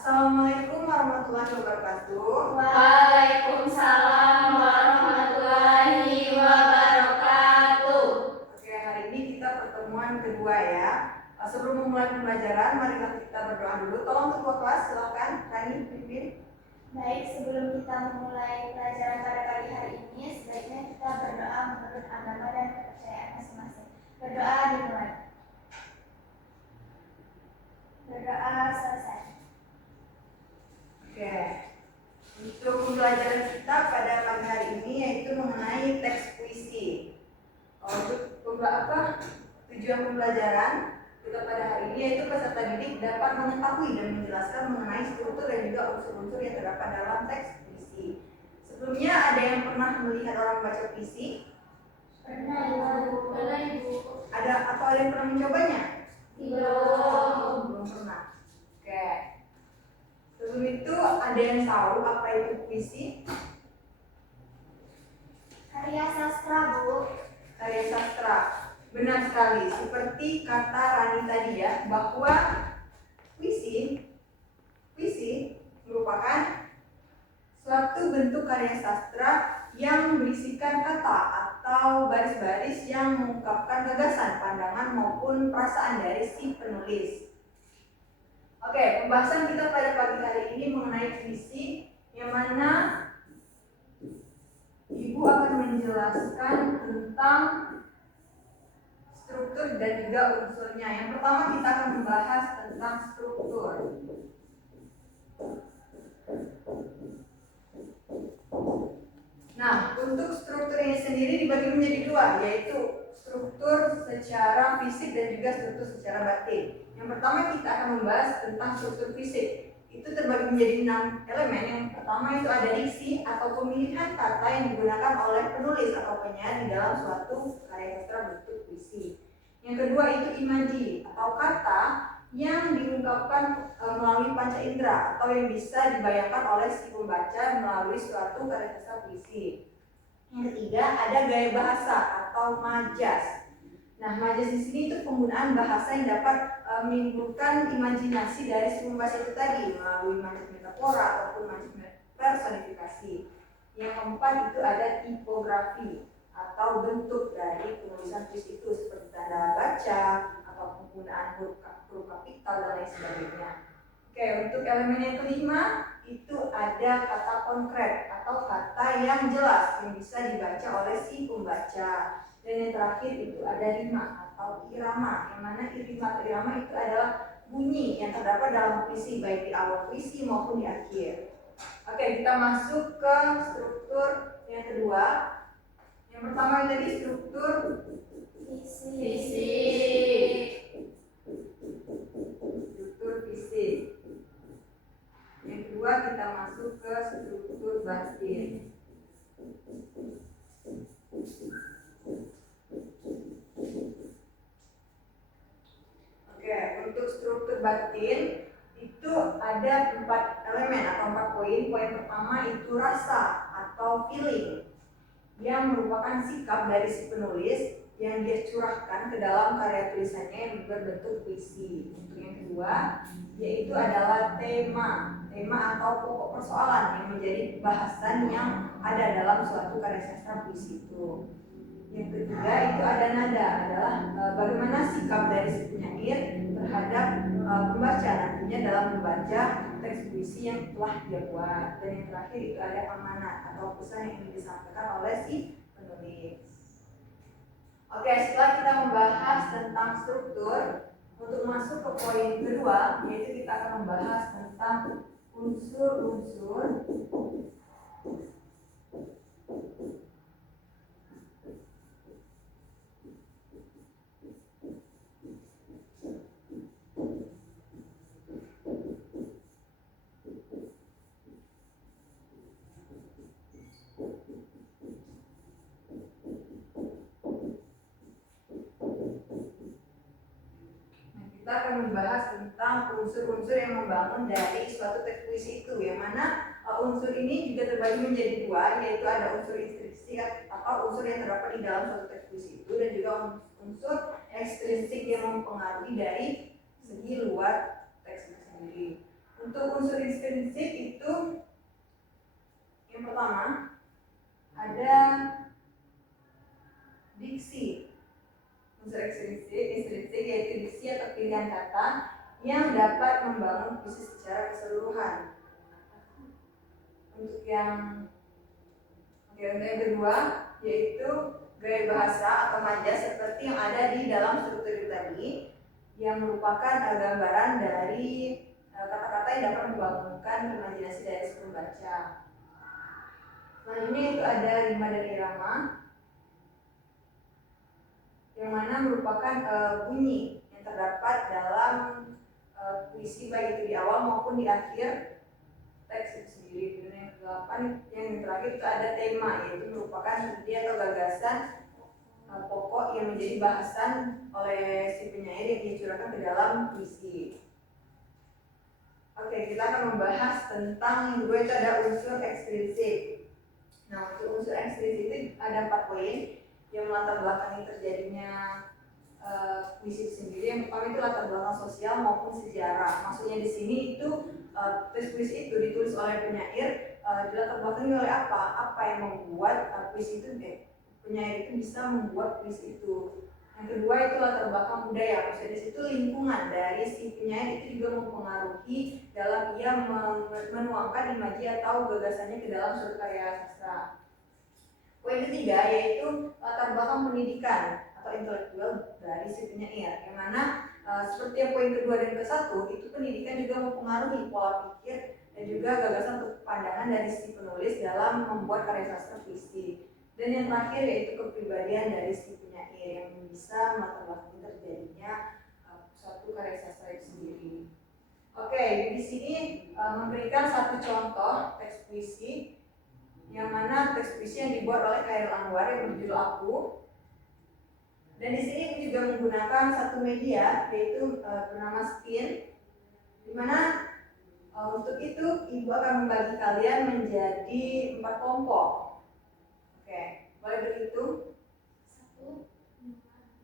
Assalamualaikum warahmatullahi wabarakatuh. Waalaikumsalam warahmatullahi wabarakatuh. Oke, hari ini kita pertemuan kedua ya. Sebelum memulai pembelajaran, marilah kita berdoa dulu. Tolong ketua kelas, silakan Rani pimpin. Baik, sebelum kita memulai pelajaran pada pagi hari ini, sebaiknya kita berdoa menurut agama dan kepercayaan masing-masing. Berdoa dimulai. Berdoa selesai. Oke, untuk pembelajaran kita pada pagi hari ini yaitu mengenai teks puisi. Untuk tujuan pembelajaran kita pada hari ini yaitu peserta didik dapat mengetahui dan menjelaskan mengenai struktur dan juga unsur-unsur yang terdapat dalam teks puisi. Sebelumnya ada yang pernah melihat orang baca puisi? Pernah Ibu. Ada atau ada yang pernah mencobanya? Belum. Belum pernah. Oke. Sebelum itu ada yang tahu apa itu puisi? Karya sastra, Bu. Karya sastra. Benar sekali. Seperti kata Rani tadi ya, bahwa puisi merupakan suatu bentuk karya sastra yang berisikan kata atau baris-baris yang mengungkapkan gagasan, pandangan maupun perasaan dari si penulis. Oke, pembahasan kita pada pagi hari ini mengenai puisi, yang mana Ibu akan menjelaskan tentang struktur dan juga unsurnya. Yang pertama kita akan membahas tentang struktur. Nah, untuk strukturnya sendiri dibagi menjadi dua, yaitu struktur secara fisik dan juga struktur secara batin. Yang pertama kita akan membahas tentang struktur fisik. Itu terbagi menjadi 6 elemen. Yang pertama itu ada diksi atau pemilihan kata yang digunakan oleh penulis atau penyair di dalam suatu karya sastra bentuk puisi. Yang kedua itu imaji atau kata yang diungkapkan melalui panca indera atau yang bisa dibayangkan oleh si pembaca melalui suatu karya sastra puisi. Yang ketiga ada gaya bahasa atau majas. Nah, majas di sini itu penggunaan bahasa yang dapat menimbulkan imajinasi dari si pembaca itu tadi melalui majas metafora ataupun majas personifikasi. Yang keempat itu ada tipografi atau bentuk dari penulisan puisi itu seperti tanda baca atau penggunaan huruf kapital dan lain sebagainya. Oke, untuk elemen yang kelima itu ada kata konkret atau kata yang jelas yang bisa dibaca oleh si pembaca. Dan yang terakhir itu ada rima atau irama, yang mana irama itu adalah bunyi yang terdapat dalam puisi baik di awal puisi maupun di akhir. Oke, kita masuk ke struktur yang kedua. Yang pertama tadi struktur Fisik. Struktur fisik. Yang kedua kita masuk ke struktur batin. Oke, untuk struktur batin itu ada 4 elemen atau 4 poin. Poin pertama itu rasa atau feeling, yang merupakan sikap dari si penulis yang dia curahkan ke dalam karya tulisannya yang berbentuk puisi. Untuk yang kedua yaitu adalah tema atau pokok persoalan yang menjadi bahasan yang ada dalam suatu karya sastra puisi itu. Yang ketiga itu ada nada, adalah bagaimana sikap dari si penyair terhadap pembaca nantinya dalam membaca teks puisi yang telah dia buat. Dan yang terakhir itu ada amanat atau pesan yang ingin disampaikan oleh si penulis. Oke, setelah kita membahas tentang struktur, untuk masuk ke poin kedua yaitu kita akan membahas tentang unsur-unsur membahas tentang unsur-unsur yang membangun dari suatu teks puisi itu, yang mana unsur ini juga terbagi menjadi dua, yaitu ada unsur intrinsik atau unsur yang terdapat di dalam suatu teks puisi itu, dan juga unsur ekstrinsik yang mempengaruhi dari segi luar teks itu sendiri. Untuk unsur intrinsik itu yang pertama ada diksi. Unsur ekstrinsik yaitu diksi atau pilihan kata yang dapat membangun puisi secara keseluruhan. Untuk yang kedua yaitu gaya bahasa atau majas seperti yang ada di dalam struktur tadi, yang merupakan gambaran dari kata-kata yang dapat membangunkan imajinasi dari si pembaca. Selanjutnya itu ada rima dan irama, yang mana merupakan bunyi yang terdapat dalam puisi baik itu di awal maupun di akhir teks itu sendiri. Dan yang ke-8 yang terakhir itu ada tema, yaitu merupakan ide atau gagasan pokok yang menjadi bahasan oleh si penyair yang dicurahkan ke dalam puisi. Oke, kita akan membahas tentang yang kedua itu ada unsur ekstrinsik. Nah, untuk unsur ekstrinsik itu ada 4 poin yang melatar belakangi terjadinya puisi itu sendiri. Yang pertama itu latar belakang sosial maupun sejarah. Maksudnya di sini itu teks puisi itu ditulis oleh penyair, dilatar belakangi oleh apa? Apa yang membuat puisi itu penyair itu bisa membuat puisi itu. Yang kedua itu latar belakang budaya. Maksudnya di situ lingkungan dari si penyair itu juga mempengaruhi dalam ia menuangkan imaji atau gagasannya ke dalam suatu karya sastra. Poin ketiga yaitu latar belakang pendidikan atau intelektual dari si penyair, yang mana seperti yang poin kedua dan ke-1 itu pendidikan juga mempengaruhi pola pikir dan juga gagasan untuk pandangan dari si penulis dalam membuat karya sastra puisi. Dan yang terakhir yaitu kepribadian dari si penyair yang bisa melatar belakangi terjadinya suatu karya sastra itu sendiri. Oke, di sini memberikan satu contoh teks puisi, yang mana teks puisi yang dibuat oleh Khairul Anwar yang berjudul Aku. Dan di sini juga menggunakan satu media yaitu bernama Spin, di mana untuk itu ibu akan membagi kalian menjadi 4 kelompok. Oke, boleh berhitung? 1, 2,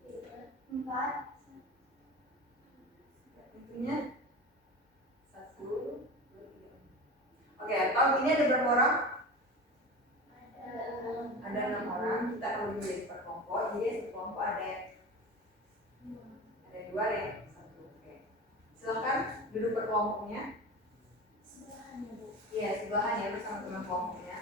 3, 4. Hitungnya 1, 2, 3. Oke, atau ini ada berapa orang? Ada 6 orang. Kita akan bagi menjadi 4 kelompok. Jadi satu kelompok ada 2, ada 1. Oke. Silakan duduk berkelompoknya. Sebelahan ya, Bu. Iya, sebelahan ya, bersama teman kelompoknya.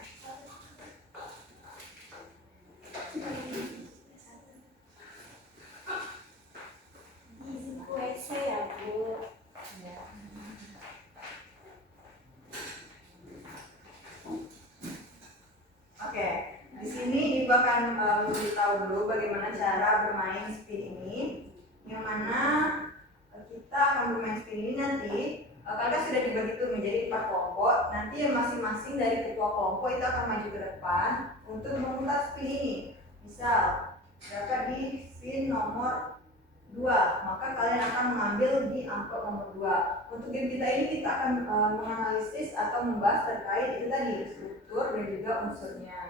Di WC ya, Bu. Ya. Oke, di sini ibu akan memberitahu dulu bagaimana cara bermain spin ini, yang mana kita akan bermain spin ini nanti. Kalian sudah dibagi itu menjadi 4 kelompok. Nanti masing-masing dari ketua kelompok itu akan maju ke depan untuk memutar spin ini. Misal dapat di spin nomor 2, maka kalian akan mengambil di amplop nomor 2. Untuk game kita ini kita akan menganalisis atau membahas terkait itu tadi struktur dan juga unsurnya.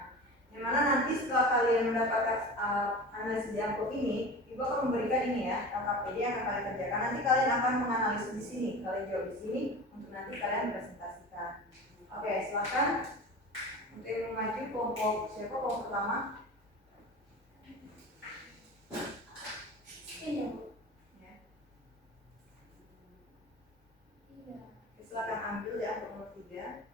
Yang mana nanti setelah kalian mendapatkan analisis di amplop ini, ibu akan memberikan ini ya, LKPD yang akan kalian kerjakan. Nanti kalian akan menganalisis di sini, kalian jawab di sini untuk nanti kalian presentasikan. Oke, silakan untuk yang maju kelompok siapa kelompok pertama? Ini, Bu. Ya. Iya. Silakan ambil di amplop nomor 3.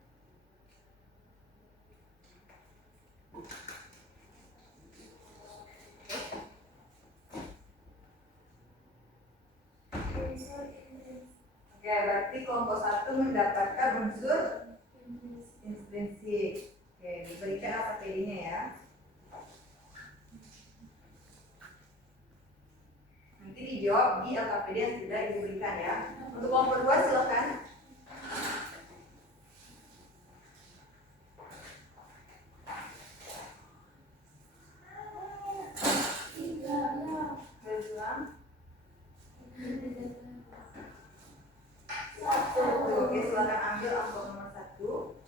Oke, berarti kelompok 1 mendapatkan unsur intrinsik. Oke, diberikan AKPD-nya ya. Nanti dijawab di AKPD yang sudah ibu berikan ya. Untuk kelompok 2 silakan. Oke, silakan ambil amplop nomor 1.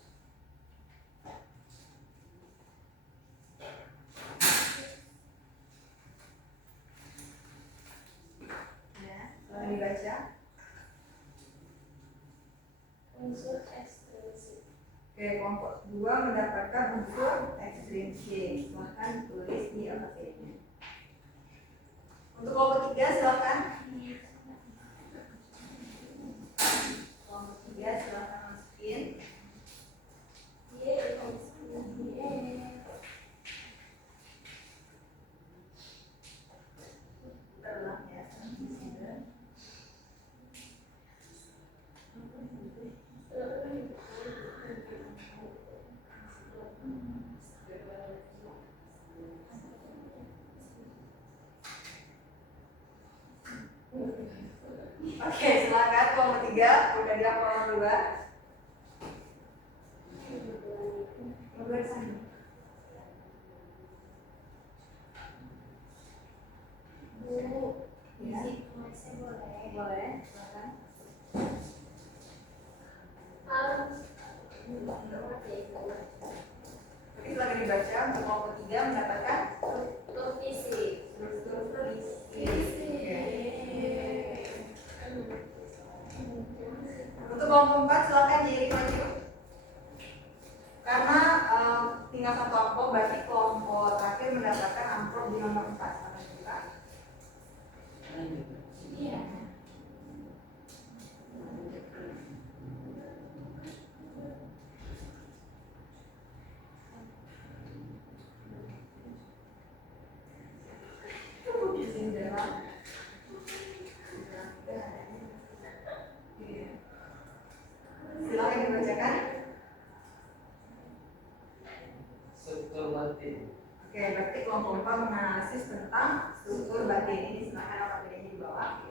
Ya, silakan dibaca. Unsur ekstrinsik. Oke, kelompok 2 mendapatkan unsur ekstrinsik. Silahkan tulis di LKP-nya. Untuk kelompok 3 silakan. Kelompok 3 silakan masukin. Terulang ya. Oke, silakan kelompok 3 udah di kelompok 2. Nomor sana. Bu, Ya. saya boleh. Boleh, silakan. Oke, silakan dibaca. Untuk kelompok 3 mendapatkan Struktur fisik. struktur fisik. Untuk kelompok 4 silakan jadi maju. Karena tinggal satu amplop, berarti kelompok terakhir mendapatkan amplop di nomor 4. Silakan buka. Iya. Silakan dibacakan. Struktur batin. Oke, berarti kelompok 4 menganalisis tentang struktur batin. Ini silakan LKP-nya di bawah.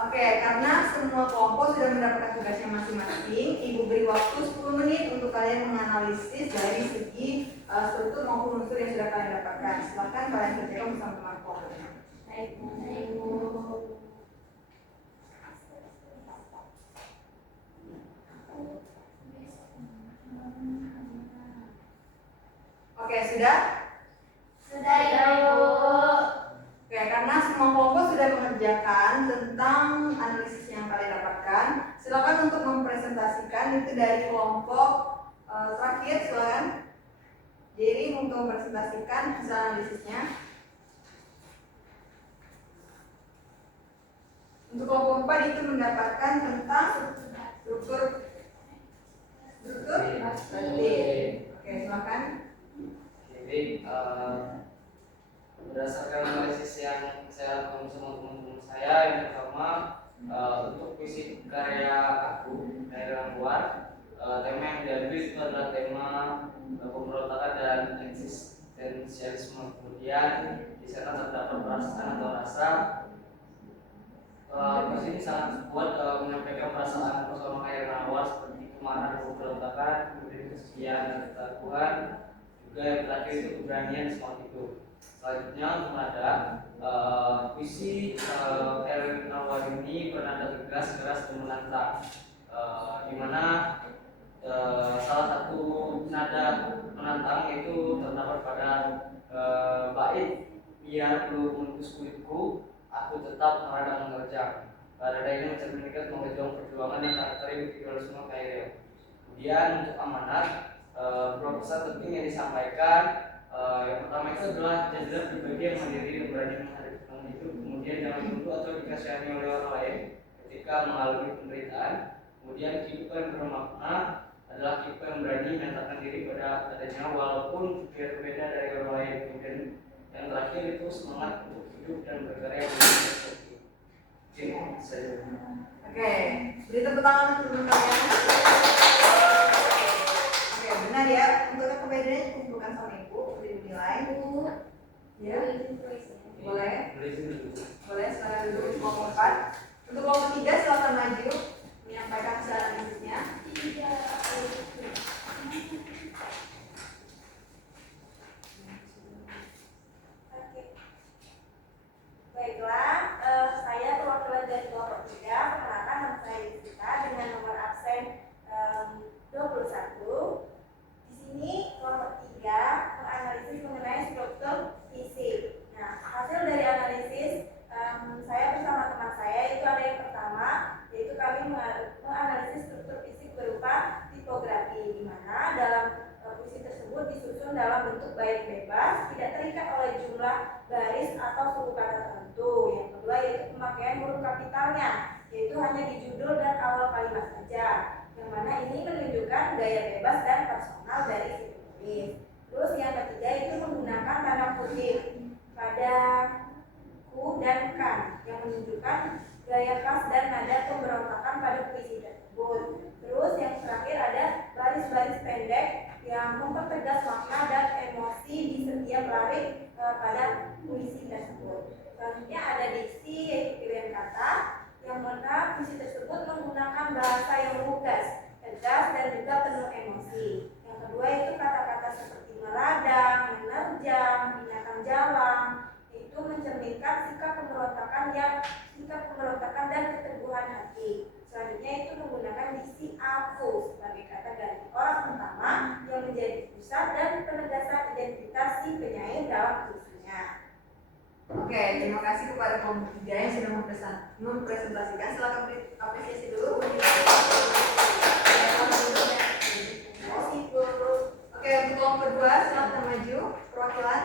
Oke, karena semua kelompok sudah mendapatkan tugasnya masing-masing, Ibu beri waktu 10 menit untuk kalian menganalisis dari segi struktur maupun unsur yang sudah kalian dapatkan. Silakan kalian kerjakan bersama teman kelompoknya. Baik. Oke, sudah? Sudah, Ibu. Oke, karena semua kelompok sudah mengerjakan tentang analisis yang kalian dapatkan, silakan untuk mempresentasikan itu dari kelompok terakhir, silakan. Jadi untuk mempresentasikan hasil analisisnya. Untuk kelompok 4 itu mendapatkan tentang struktur batin. Oke, silakan. Jadi berdasarkan analisis yang saya lakukan sama teman-teman saya, yang pertama untuk fisik karya aku dari orang luar, tema yang diambil itu adalah tema pemberontakan dan eksistensialisme. Kemudian di sana terdapat perasaan atau rasa. Di sini sangat kuat menyampaikan perasaan sama kayak awal seperti kemarahan, pemberontakan, kemudian kesekian dan ketakutan, juga yang terakhir itu keberanian seperti itu. Selanjutnya untuk nada puisi Erwin Nawar ini bernada tegas, keras dan menantang, di mana salah satu nada menantang itu terdapat pada bait biar belum menembus kulitku, aku tetap merada menerjang. Nada ini mencerminkan mengejuang perjuangan yang karakter individualisme kayak. Kemudian untuk amanat, beberapa pesan penting yang disampaikan. Yang pertama itu adalah jadilah pribadi yang mandiri dan berani menghadapi tentang hidup. Kemudian jangan tunduk atau dikasihani oleh orang lain ketika mengalami penderitaan. Kemudian kehidupan yang bermakna adalah kehidupan yang berani menyatakan diri pada adanya walaupun berbeda dari orang lain. Kemudian yang terakhir itu semangat untuk hidup dan berkarya menjadi seperti. Oke, beri tepuk tangan untuk teman kalian. Oke, benar ya. Untuk kebedaannya cukup bukan sama ibu, beri nilai. Ya, boleh. Boleh, sekarang dulu untuk kelompok 4. Untuk kelompok 3 silakan maju menyampaikan hasil analisisnya. Baiklah, saya perwakilan dari kelompok 3. Perkenalkan nama saya Yusita dengan strukturnya, yaitu hanya di judul dan awal kalimat saja, yang mana ini menunjukkan gaya bebas dan personal dari si penulis. Terus yang ketiga itu menggunakan tanda kutip pada ku dan kan, yang menunjukkan gaya khas dan nada pemberontakan pada puisi tersebut. Terus yang terakhir ada baris-baris pendek yang mempertegas makna dan emosi di setiap larik pada puisi tersebut. Selanjutnya ada diksi, yaitu pilihan kata, yang mana puisi tersebut menggunakan bahasa yang lugas, tegas, dan juga penuh emosi. Yang kedua itu kata-kata seperti meradang, menerjang, binatang jalang, itu mencerminkan sikap pemberontakan dan keteguhan hati. Selanjutnya itu menggunakan diksi aku sebagai kata ganti orang pertama yang menjadi pusat dan penegasan identitas si penyair dalam puisinya. Oke, terima kasih kepada kelompok 3 yang sudah mempresentasikan. Silakan beri apresiasi dulu. Oke, untuk kelompok 2 silakan maju perwakilan.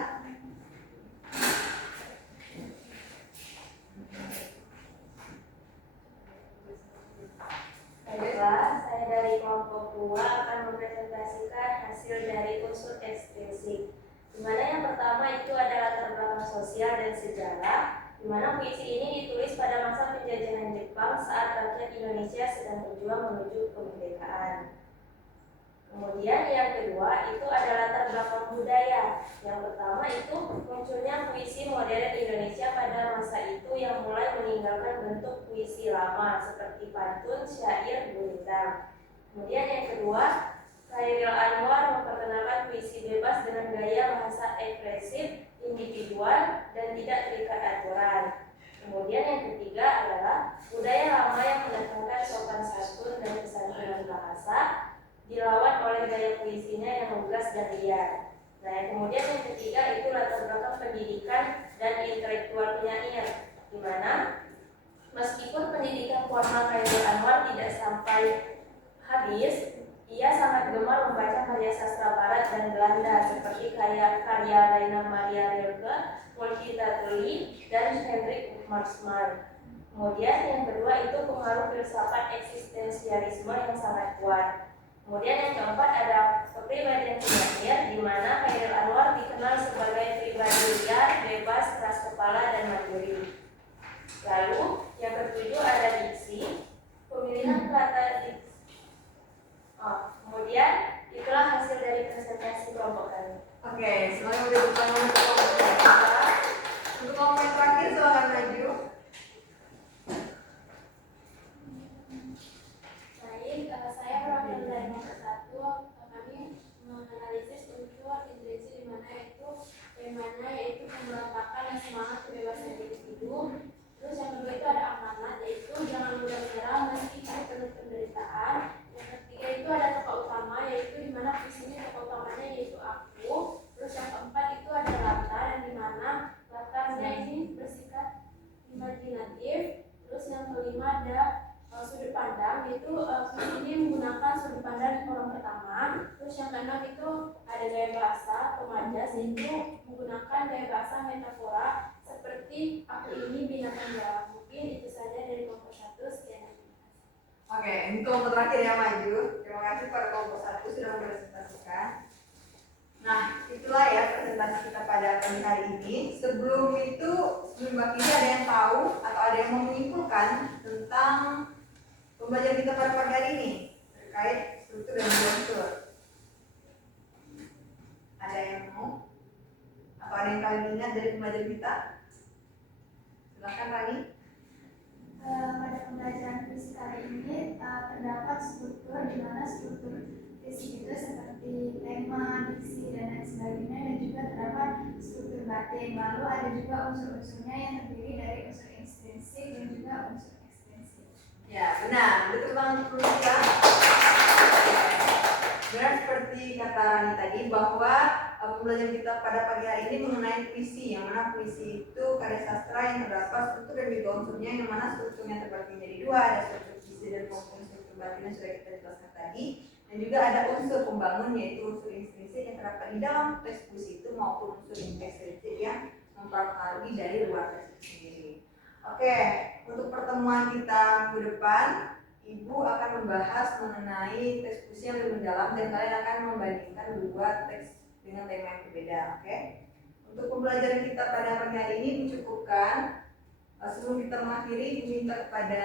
Baiklah, saya dari kelompok 2 akan mempresentasikan hasil dari unsur ekspresi. Di mana yang pertama itu adalah latar belakang sosial dan sejarah, di mana puisi ini ditulis pada masa penjajahan Jepang saat rakyat Indonesia sedang berjuang menuju kemerdekaan. Kemudian yang kedua itu adalah latar belakang budaya. Yang pertama itu munculnya puisi modern Indonesia pada masa itu yang mulai meninggalkan bentuk puisi lama seperti pantun, syair, gurindam. Kemudian yang kedua, Chairil Anwar memperkenalkan puisi bebas dengan gaya bahasa ekspresif, individual, dan tidak terikat aturan. Kemudian yang ketiga adalah budaya lama yang mendatangkan sopan santun dan kesantunan bahasa, dilawan oleh gaya puisinya yang lugas dan liar. Nah, yang kemudian yang ketiga itu latar belakang pendidikan dan intelektual penyair, di mana meskipun pendidikan formal Chairil Anwar tidak sampai habis, ia sangat gemar membaca karya sastra Barat dan Belanda seperti karya Rainer Maria Rilke, Mulkita Tully, dan Hendrik Marsman. Kemudian yang kedua itu pengaruh filsafat eksistensialisme yang sangat kuat. Kemudian yang keempat ada kepribadian penyair, di mana Chairil Anwar dikenal sebagai pribadi liar, bebas, keras kepala, dan mandiri. Lalu yang ketujuh ada diksi, pemilihan kata diksi. Kemudian itulah hasil dari presentasi kelompok kami. Oke, semuanya udah bukan untuk kelompok kita. Untuk kelompok yang terakhir silakan maju. Baik, saya perwakilan dari nomor 1. Kami menganalisis unsur intrinsi di mana yaitu pemberontakan dan semangat kebebasan individu. Terus yang kedua itu ada amanat, yaitu jangan mudah menyerah meski penuh penderitaan. Yang ketiga itu ada tokoh utama, yaitu di mana di sini tokoh utamanya yaitu aku. Terus yang keempat itu ada latar, yang di mana latarnya ini bersikap imajinatif. Terus yang kelima ada sudut pandang, yaitu ini menggunakan sudut pandang orang pertama. Terus yang keenam itu ada gaya bahasa pemajas, yaitu menggunakan gaya bahasa metafora seperti aku ini binatang jalan. Mungkin itu saja dari kelompok 1. Sekian. Oke, ini kelompok terakhir yang maju. Terima kasih pada kelompok 1 sudah mempresentasikan. Nah, itulah ya presentasi kita pada pagi hari ini. Sebelum Mbak Kiki ada yang tahu atau ada yang mau menyimpulkan tentang pembelajaran kita pada pagi hari ini terkait struktur dan unsur? Ada yang mau? Atau ada yang kalian ingat dari pembelajaran kita? Silakan Rani. Pada pembelajaran puisi kali ini terdapat struktur, di mana struktur puisi itu seperti tema, diksi, dan lain sebagainya, dan juga terdapat struktur batin. Lalu ada juga unsur-unsurnya yang terdiri dari unsur intrinsik dan juga unsur ekstensif. Ya, benar. Betul banget Rusia. Benar seperti kata Rani tadi bahwa pembelajaran kita pada pagi hari ini mengenai puisi, yang mana puisi itu karya sastra yang terdapat struktur dan juga unsurnya, yang mana strukturnya terbagi menjadi dua, ada struktur puisi dan struktur batin yang sudah kita jelaskan tadi, dan juga ada unsur pembangun yaitu unsur intrinsik yang terdapat di dalam teks puisi itu maupun unsur ekstensif yang mempengaruhi dari luar teks itu sendiri. Oke, untuk pertemuan kita minggu depan, Ibu akan membahas mengenai teks puisi yang lebih mendalam dan kalian akan membandingkan dua teks dengan tema yang berbeda. Oke? Untuk pembelajaran kita pada pagi hari ini dicukupkan. Sebelum kita mengakhiri, diminta kepada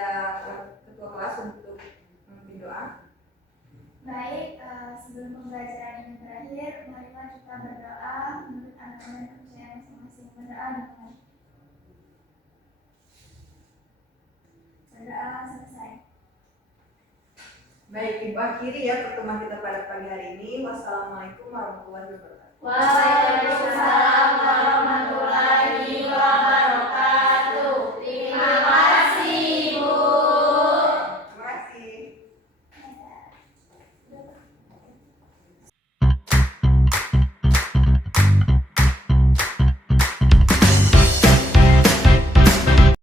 ketua kelas untuk memimpin doa. Baik, sebelum pembelajaran ini berakhir, marilah kita berdoa menurut agama dan kepercayaan masing-masing. Berdoa dimulai. Berdoa selesai. Baik, Ibu akhiri ya pertemuan kita pada pagi hari ini. Wassalamualaikum warahmatullahi wabarakatuh. Waalaikumsalam.